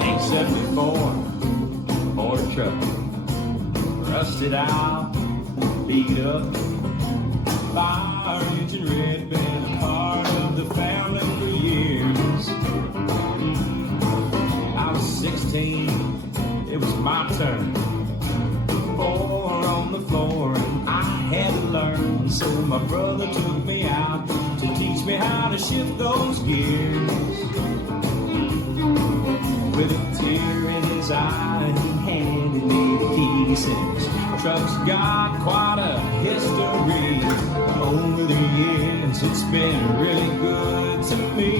Pink 74 Ford truck, rusted out, beat up. Fire engine red, been a part of the family for years. I was 16, it was my turn. 4 on the floor and I had to learn. So my brother took me out to teach me how to shift those gears. With a tear in his eye, he handed me the key. He says, truck's got quite a history. Over the years, it's been really good to me.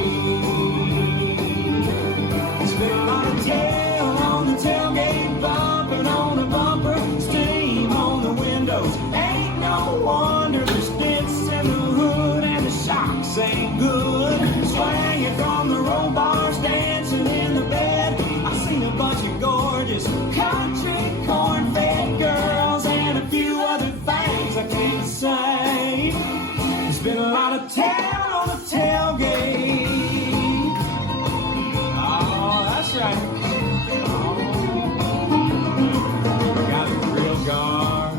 It's been a lot of tail on the tailgate, bumping on the bumper, steam on the windows. Ain't no wonder there's dents in the hood and the shocks ain't good. Swinging from the roll bars, dancing in the bed. I seen a bunch of gorgeous country corn-fed girls and a few other things I can't say. There's been a lot of tail on the tailgate. Oh, that's right. Got a grill guard,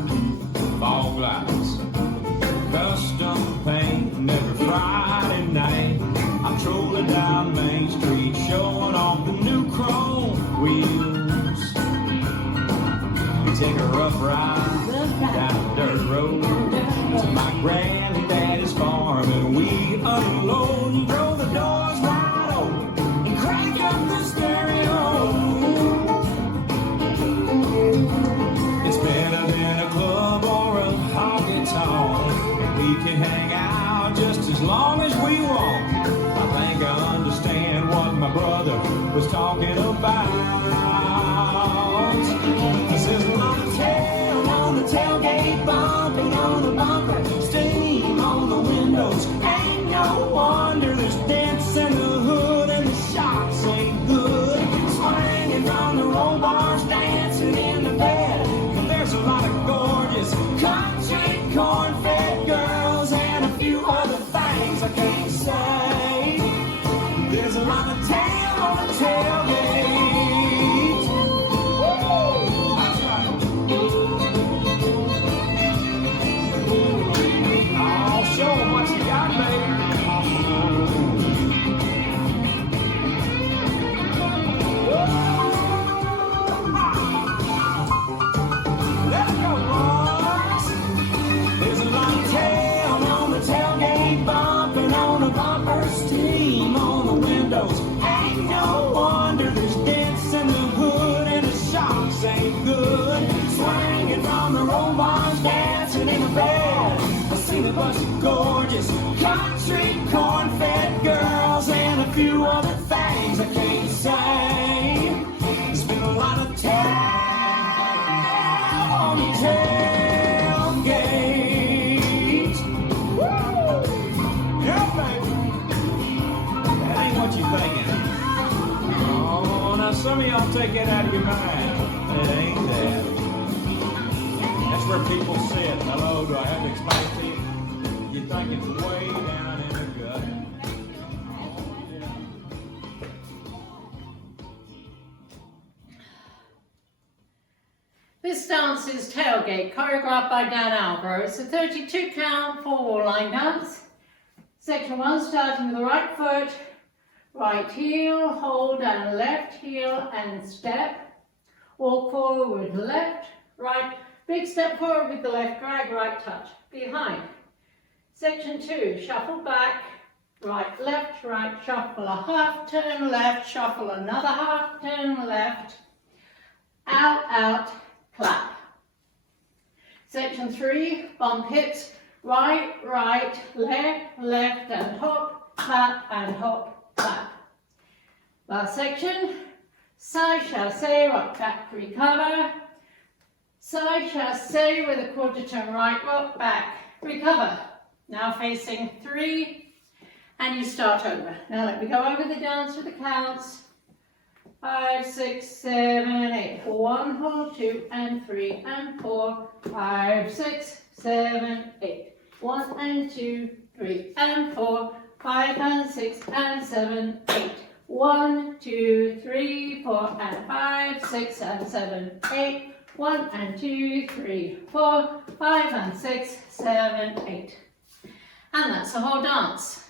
fog lights, custom paint, and every Friday night I'm trolling down Main Street, showing off the new chrome wheels. We take a rough ride down a dirt road to my granddaddy's farm, and we unload and throw the doors wide open and crank up the stereo. It's better than a club or a honky tonk, and we can hang out just as long as we want. I think I understand what my brother was talking about. This is a lot of tail on the tailgate, bumping on the bumper, steam on the windows. Ain't no wonder there's dents in the hood and the shocks ain't good. Swinging from the roll bars, dancing in the bed. And there's a lot of gorgeous country corn-fed girls and a few other things I can't say. There's a lot of tail on the tailgate. Woo! That's right. Oh, show 'em what you got, baby. Let's go, boys. There's a lot of tail on the tailgate, bumping on the bumper, steam on the windows. Ain't no wonder there's dents in the hood and the shocks ain't good. Swinging from the roll bars, dancing in the bed. I seen a bunch of gorgeous country corn-fed girls and a few other things I can't say. There's been a lot of tail on the tailgate. Woo! Yeah, baby. That ain't what you thinking. Oh, now some of y'all take that out of your mind. It ain't that. That's where people sit. Hello, do I have to explain to you? You think it's way down in the gut. This dance is Tailgate, choreographed by Dan Albro. It's a 32 count 4-wall line dance. Section 1 starting with the right foot, right heel, hold and left heel and step. Walk forward with left, right, big step forward with the left, drag, right touch, behind. Section 2, shuffle back, right, left, right, shuffle a half turn left, shuffle another half turn left, out, out, clap. Section 3, bump hips, right, right, left, left, and hop, clap, and hop, clap. Last section, side chassé, rock back, recover. Side chassé with a quarter turn right, rock back, recover. Now facing 3, and you start over. Now let me go over the dance with the counts. 5, 6, 7, 8. 1, hold, 2, and 3, and 4. 5, 6, 7, 8. 1 and 2, 3, and 4. 5 and 6 and 7, 8. 1, 2, 3, 4, and 5, 6, and 7, 8. 1 and 2, 3, 4, 5, and 6, 7, 8. And that's the whole dance.